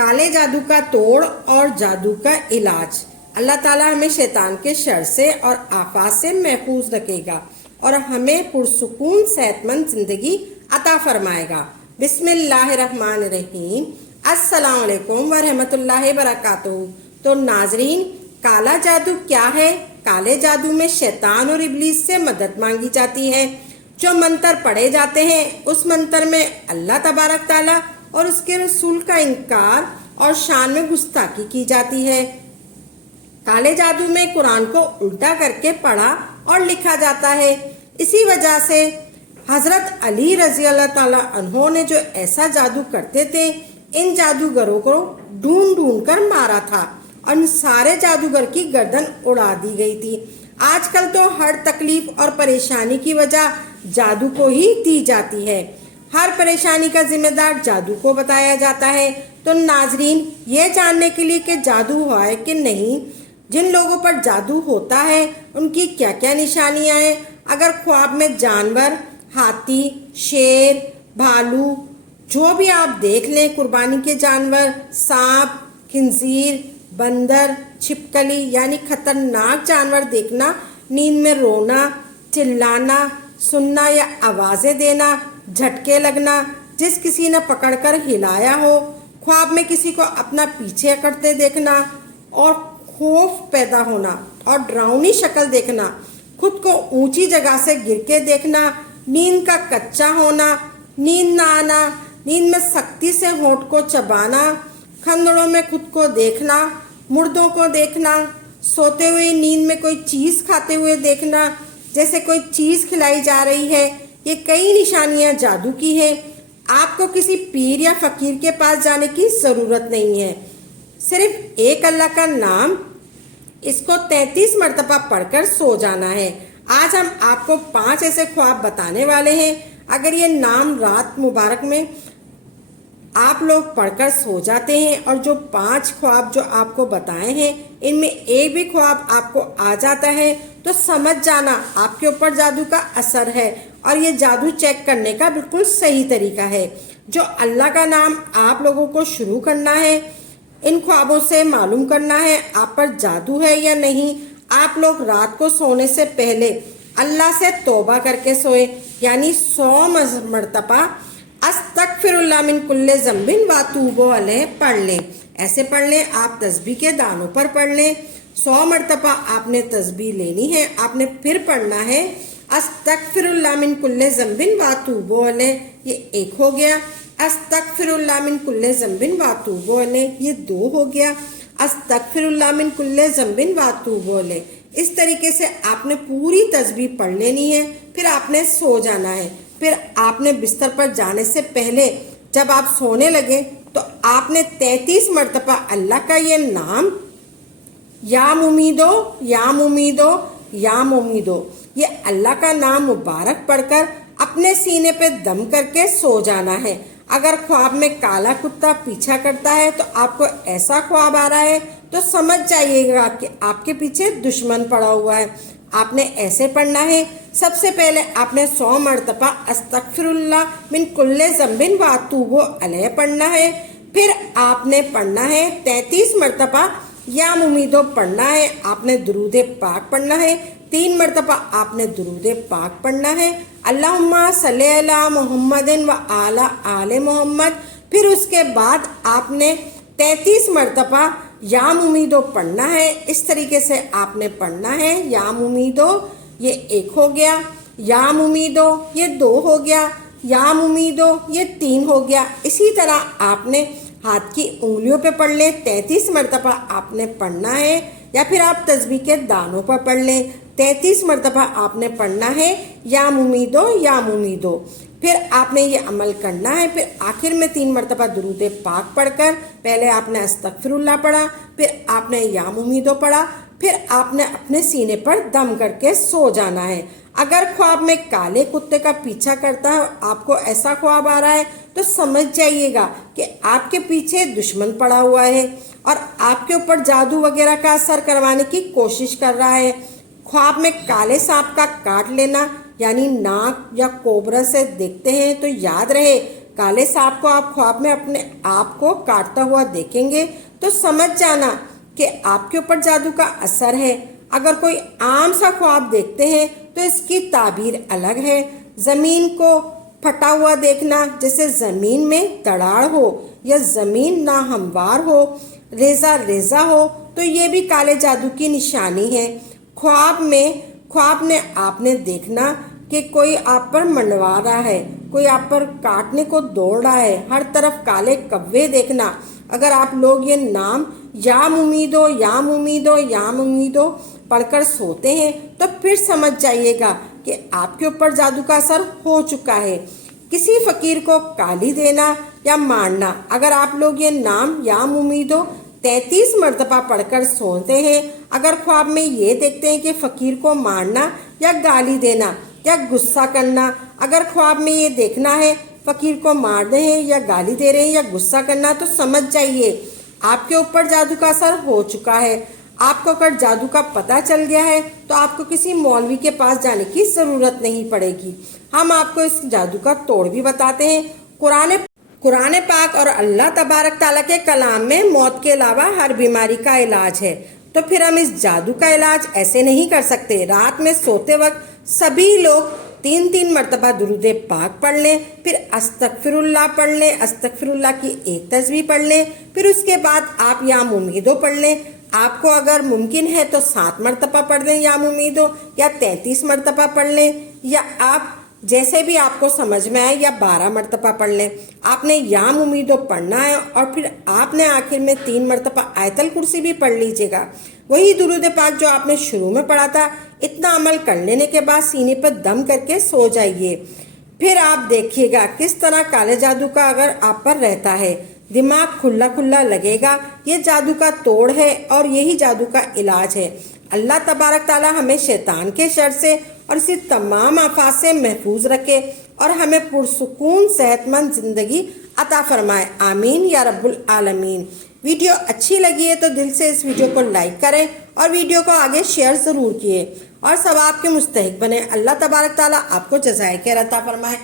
काले जादू का तोड़ और जादू का इलाज। अल्लाह ताला हमें शैतान के शर से और आफात से महफूज रखेगा और हमें पुरसुकून सेहतमंद जिंदगी अता फरमाएगा। बिस्मिल्लाहिर्रहमानिर्रहीम। अस्सलाम वालेकुम व रहमतुल्लाहि बरकातुहू। तो नाजरीन, काला जादू क्या है? काले जादू में शैतान और इब्लीस से मदद मांगी जाती है। जो मंत्र पढ़े जाते हैं उस मंत्र में अल्लाह तबारक ताला और उसके रसूल का इनकार और शान में गुस्ताखी की जाती है। काले जादू में कुरान को उल्टा करके पढ़ा और लिखा जाता है। इसी वजह से हजरत अली रजी अल्लाह ताला अन्हो ने जो ऐसा जादू करते थे, इन जादूगरों को ढूंढ ढूंढ कर मारा था और इन सारे जादूगर की गर्दन उड़ा दी गई थी। आजकल तो हर तकलीफ और परेशानी की वजह जादू को ही दी जाती है। हर परेशानी का जिम्मेदार जादू को बताया जाता है। तो नाजरीन, ये जानने के लिए कि जादू हुआ है कि नहीं, जिन लोगों पर जादू होता है उनकी क्या क्या निशानियां हैं, अगर ख्वाब में जानवर, हाथी, शेर, भालू, जो भी आप देख लें, कुर्बानी के जानवर, सांप, खिंजीर, बंदर, छिपकली यानी खतरनाक जानवर देखना, नींद में रोना, चिल्लाना, सुनना या आवाज़ें देना, झटके लगना, जिस किसी ने पकड़कर हिलाया हो, ख्वाब में किसी को अपना पीछे करते देखना और खौफ पैदा होना और डरावनी शक्ल देखना, खुद को ऊंची जगह से गिर के देखना, नींद का कच्चा होना, नींद ना आना, नींद में सख्ती से होंठ को चबाना, खंडड़ों में खुद को देखना, मुर्दों को देखना, सोते हुए नींद में कोई चीज़ खाते हुए देखना, जैसे कोई चीज़ खिलाई जा रही है। ये कई निशानियां जादू की हैं। आपको किसी पीर या फकीर के पास जाने की ज़रूरत नहीं है। सिर्फ एक अल्लाह का नाम, इसको 33 मरतबा पढ़कर सो जाना है। आज हम आपको 5 ऐसे ख्वाब बताने वाले हैं। अगर ये नाम रात मुबारक में आप लोग पढ़कर सो जाते हैं और जो 5 ख्वाब जो आपको बताए हैं इनमें एक भी ख्वाब आपको आ जाता है, तो समझ जाना आपके ऊपर जादू का असर है और ये जादू चेक करने का बिल्कुल सही तरीका है। जो अल्लाह का नाम आप लोगों को शुरू करना है, इन ख्वाबों से मालूम करना है आप पर जादू है या नहीं। आप लोग रात को सोने से पहले अल्लाह से तौबा करके सोए, यानी 100 मरतबा अस्तगफिरुल्लाह मिन कुल्ले ज़ंबिन व अतूबु अलैह पढ़ लें। ऐसे पढ़ लें, आप तस्बीह के दानों पर पढ़ लें। 100 मरतबा आपने तस्बीह लेनी है, आपने फिर पढ़ना है अस्तगफिरुल्लाह मिन कुल्ले ज़ंबिन व अतूबु अलैह। ये एक हो गया। अस्तगफिरुल्लाह मिन कुल्ले ज़ंबिन व अतूबु अलैह, ये 2 हो गया। अस्तगफिरुल्लाह मिन कुल्ले ज़ंबिन व अतूबु अलैह। इस तरीके से आपने पूरी तस्बीह पढ़ लेनी है, फिर आपने सो जाना है। फिर आपने बिस्तर पर जाने से पहले जब आप सोने लगे तो आपने 33 मरतबा अल्लाह का ये नाम या मुमीदो या मुमीदो या मुमीदो, ये अल्लाह का नाम मुबारक पढ़कर अपने सीने पे दम करके सो जाना है। अगर ख्वाब में काला कुत्ता पीछा करता है तो आपको ऐसा ख्वाब आ रहा है तो समझ जाइएगा कि आपके पीछे दुश्मन पड़ा हुआ है। आपने ऐसे पढ़ना है। सबसे पहले आपने 100 मरतबा अस्तगफिरुल्लाह मिन कुल्ले ज़ंबिन व अतूबु अलैह पढ़ना है। फिर आपने पढ़ना है 33 मरतबा या मुमीदो पढ़ना है। आपने दुरूदे पाक पढ़ना है। 3 मरतबा आपने दुरूदे पाक पढ़ना है, अल्लाहुम्मा सल्ली अला मुहम्मदिन व आला आले मोहम्मद। फिर उसके बाद आपने 33 मरतबा या मुमीदो पढ़ना है। इस तरीके से आपने पढ़ना है। या मुमीदो, ये 1 हो गया। या मुमीदो, ये 2 हो गया। या मुमीदो, ये 3 हो गया। इसी तरह आपने हाथ की उंगलियों पे पढ़ लें। 33 मरतबा आपने पढ़ना है, या फिर आप तस्बीह के दानों पर पढ़ लें। 33 मरतबा आपने पढ़ना है या मुमीदो या मुमीदो। फिर आपने ये अमल करना है। फिर आखिर में 3 मरतबा दुरूद पाक पढ़कर, पहले आपने अस्तगफिरुल्लाह पढ़ा, फिर आपने या मुमीदो पढ़ा, फिर आपने अपने सीने पर दम करके सो जाना है। अगर ख्वाब में काले कुत्ते का पीछा करता है, आपको ऐसा ख्वाब आ रहा है, तो समझ जाइएगा कि आपके पीछे दुश्मन पड़ा हुआ है और आपके ऊपर जादू वगैरह का असर करवाने की कोशिश कर रहा है। ख्वाब में काले सांप का काट लेना, यानी नाक या कोबरा से देखते हैं तो याद रहे काले सांप को आप ख्वाब में अपने आप को काटता हुआ देखेंगे तो समझ जाना कि आपके ऊपर जादू का असर है। अगर कोई आम सा ख्वाब देखते हैं तो इसकी ताबीर अलग है। जमीन को फटा हुआ देखना, जैसे जमीन में दरार हो या जमीन ना हमवार हो, रेजा रेजा हो, तो ये भी काले जादू की निशानी है। ख्वाब में आपने देखना कि कोई आप पर मंडवा रहा है, कोई आप पर काटने को दौड़ रहा है, हर तरफ काले कव्वे देखना। अगर आप लोग ये नाम याम उम्मीदो याम उम्मीदो याम उम्मीदो पढ़कर सोते हैं तो फिर समझ जाइएगा कि आपके ऊपर जादू का असर हो चुका है। किसी फकीर को गाली देना या मारना, अगर आप लोग ये नाम याम उम्मीदो 33 मरतबा पढ़कर सोते हैं, अगर ख्वाब में ये देखते हैं कि फकीर को मारना या गाली देना या गुस्सा करना, अगर ख्वाब में ये देखना है फकीर को मार रहे हैं या गाली दे रहे हैं या गुस्सा करना, तो समझ जाइए आपके ऊपर जादू का असर हो चुका है। आपको अगर जादू का पता चल गया है तो आपको किसी मौलवी के पास जाने की ज़रूरत नहीं पड़ेगी। हम आपको इस जादू का तोड़ भी बताते हैं। कुरान पाक और अल्लाह तबारक ताला के कलाम में मौत के अलावा हर बीमारी का इलाज है। तो फिर हम इस जादू का इलाज ऐसे नहीं कर सकते। रात में सोते वक्त सभी लोग 3 मरतबा दुरूद पाक पढ़ लें, फिर अस्तगफिरुल्लाह पढ़ लें, अस्तगफिरुल्लाह की एक तस्बीह पढ़ लें, फिर उसके बाद आप याम उम्मीदो पढ़ लें। आपको अगर मुमकिन है तो 7 मरतबा पढ़ लें याम उम्मीदो, या 33 मरतबा पढ़ लें, या आप जैसे भी आपको समझ में आए, या 12 मरतबा पढ़ लें। आपने याम उम्मीदो पढ़ना है और फिर आपने आखिर में 3 मरतबा आयतल कुर्सी भी पढ़ लीजिएगा। वही दुरूद पाक जो आपने शुरू में पढ़ा था। इतना अमल कर लेने के बाद सीने पर दम करके सो जाइए। फिर आप देखिएगा किस तरह काले जादू का अगर आप पर रहता है, दिमाग खुला खुला लगेगा। ये जादू का तोड़ है और यही जादू का इलाज है। अल्लाह तबारक ताला हमें शैतान के शर से और इसी तमाम आफात से महफूज रखे और हमें पुरसुकून सेहतमंद ज़िंदगी अता फरमाए। आमीन या रब्बुल आलमीन। वीडियो अच्छी लगी है तो दिल से इस वीडियो को लाइक करें और वीडियो को आगे शेयर ज़रूर किए और सवाब के मुस्तहिक बने। अल्लाह तबारक ताला आपको जज़ाए खैर अता फरमाए।